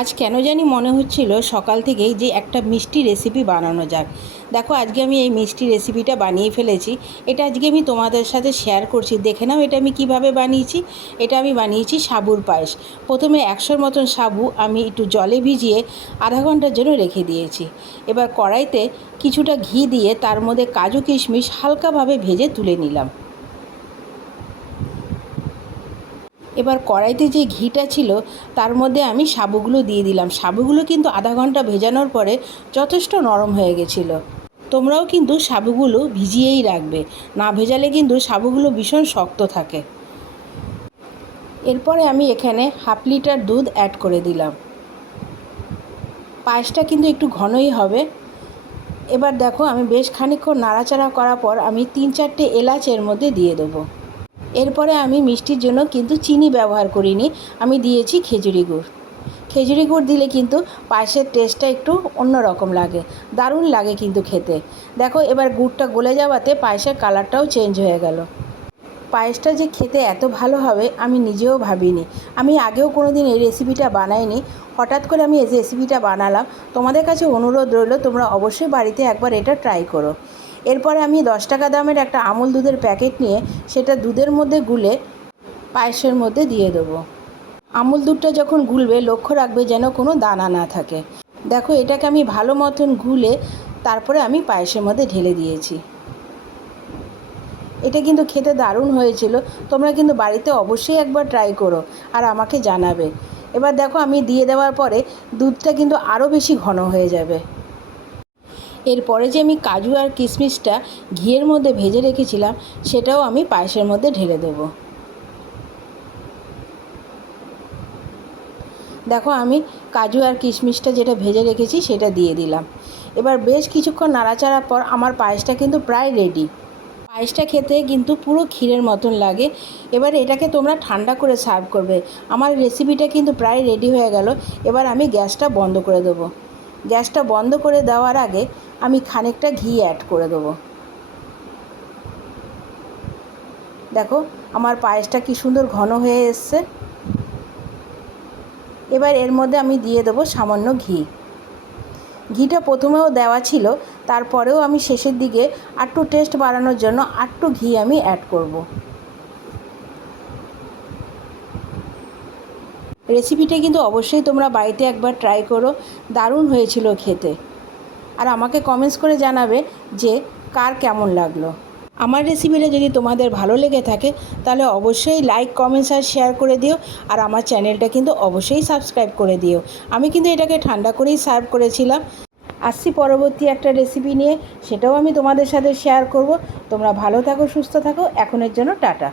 আজ কেন জানি মনে হচ্ছিল সকাল থেকেই যে একটা মিষ্টি রেসিপি বানানো যাক। দেখো আজকে আমি এই মিষ্টি রেসিপিটা বানিয়ে ফেলেছি। এটা আজকে আমি তোমাদের সাথে শেয়ার করছি, দেখে নাও এটা আমি কিভাবে বানিয়েছি। এটা আমি বানিয়েছি সাবুর পায়েস। প্রথমে 100 মতন সাবু আমি একটু জলে ভিজিয়ে আধা ঘন্টার জন্য রেখে দিয়েছি। এবার কড়াইতে কিছুটা ঘি দিয়ে তার মধ্যে কাজু কিশমিশ হালকাভাবে ভেজে তুলে নিলাম। এবার কড়াইতে যে ঘিটা ছিল তার মধ্যে আমি সাবুগুলো দিয়ে দিলাম। সাবুগুলো কিন্তু আধা ঘন্টা ভেজানোর পরে যথেষ্ট নরম হয়ে গেছিলো। তোমরাও কিন্তু সাবুগুলো ভিজিয়েই রাখবে, না ভেজালে কিন্তু সাবুগুলো ভীষণ শক্ত থাকে। এরপরে আমি এখানে হাফ লিটার দুধ অ্যাড করে দিলাম। পায়েসটা কিন্তু একটু ঘনই হবে। এবার দেখো আমি বেশ খানিকক্ষণ নাড়াচাড়া করার পর আমি 3-4টে এলাচ এর মধ্যে দিয়ে দেবো। এরপরে আমি মিষ্টির জন্য কিন্তু চিনি ব্যবহার করিনি, আমি দিয়েছি খেজুরি গুড়। খেজুরি গুড় দিলে কিন্তু পায়েসের টেস্টটা একটু অন্যরকম লাগে, দারুণ লাগে কিন্তু খেতে। দেখো এবার গুড়টা গলে যাওয়াতে পায়েসের কালারটাও চেঞ্জ হয়ে গেল। পায়েসটা যে খেতে এত ভালো হবে আমি নিজেও ভাবিনি। আমি আগেও কোনো দিন এই রেসিপিটা বানাইনি, হঠাৎ করে আমি এই রেসিপিটা বানালাম। তোমাদের কাছে অনুরোধ রইল তোমরা অবশ্যই বাড়িতে একবার এটা ট্রাই করো। এরপরে আমি 10 টাকা দামের একটা আমুল দুধের প্যাকেট নিয়ে সেটা দুধের মধ্যে গুলে পায়েসের মধ্যে দিয়ে দেবো। আমুল দুধটা যখন গুলবে লক্ষ্য রাখবে যেন কোনো দানা না থাকে। দেখো এটাকে আমি ভালো মতন গুলে তারপরে আমি পায়েসের মধ্যে ঢেলে দিয়েছি। এটা কিন্তু খেতে দারুণ হয়েছিল। তোমরা কিন্তু বাড়িতে অবশ্যই একবার ট্রাই করো আর আমাকে জানাবে। এবার দেখো আমি দিয়ে দেওয়ার পরে দুধটা কিন্তু আরও বেশি ঘন হয়ে যাবে। এরপরে যে আমি কাজু আর কিশমিশটা ঘিয়ের মধ্যে ভেজে রেখেছিলাম সেটাও আমি পায়েসের মধ্যে ঢেলে দেব। দেখো আমি কাজু আর কিশমিশটা যেটা ভেজে রেখেছি সেটা দিয়ে দিলাম। এবার বেশ কিছুক্ষণ নাড়াচাড়ার পর আমার পায়েসটা কিন্তু প্রায় রেডি। পায়েসটা খেতে কিন্তু পুরো ক্ষীরের মতন লাগে। এবার এটাকে তোমরা ঠান্ডা করে সার্ভ করবে। আমার রেসিপিটা কিন্তু প্রায় রেডি হয়ে গেল। এবার আমি গ্যাসটা বন্ধ করে দেবো। গ্যাসটা বন্ধ করে দেওয়ার আগে আমি খানিকটা ঘি অ্যাড করে দেবো। দেখো আমার পায়েসটা কি সুন্দর ঘন হয়ে এসছে। এবার এর মধ্যে আমি দিয়ে দেবো সামান্য ঘি। ঘিটা প্রথমেও দেওয়া ছিল, তারপরেও আমি শেষের দিকে আরটু টেস্ট বাড়ানোর জন্য আরটু ঘি আমি অ্যাড করব। রেসিপিটা কিন্তু অবশ্যই তোমরা বাড়িতে একবার ট্রাই করো, দারুণ হয়েছিল খেতে। আর আমাকে কমেন্টস করে জানাবে যে কার কেমন লাগলো। আমার রেসিপিটা যদি তোমাদের ভালো লেগে থাকে তাহলে অবশ্যই লাইক, কমেন্টস আর শেয়ার করে দিও। আর আমার চ্যানেলটা কিন্তু অবশ্যই সাবস্ক্রাইব করে দিও। আমি কিন্তু এটাকে ঠান্ডা করেই সার্ভ করেছিলাম। আসছি পরবর্তী একটা রেসিপি নিয়ে, সেটাও আমি তোমাদের সাথে শেয়ার করব। তোমরা ভালো থাকো, সুস্থ থাকো। এখনের জন্য টাটা।